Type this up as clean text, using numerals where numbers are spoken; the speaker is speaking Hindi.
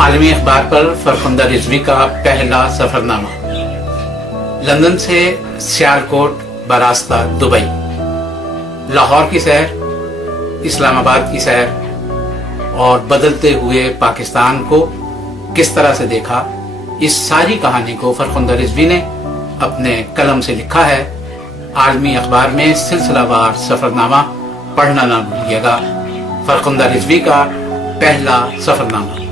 आलमी अखबार पर फरखुंदा रिजवी का पहला सफरनामा। लंदन से सियालकोट बरास्ता दुबई, लाहौर की सैर, इस्लामाबाद की सैर और बदलते हुए पाकिस्तान को किस तरह से देखा, इस सारी कहानी को फरखुंदा रिजवी ने अपने कलम से लिखा है। आलमी अखबार में सिलसिलावार सफरनामा पढ़ना ना भूलिएगा। फरखुंदा रिजवी का पहला सफरनामा।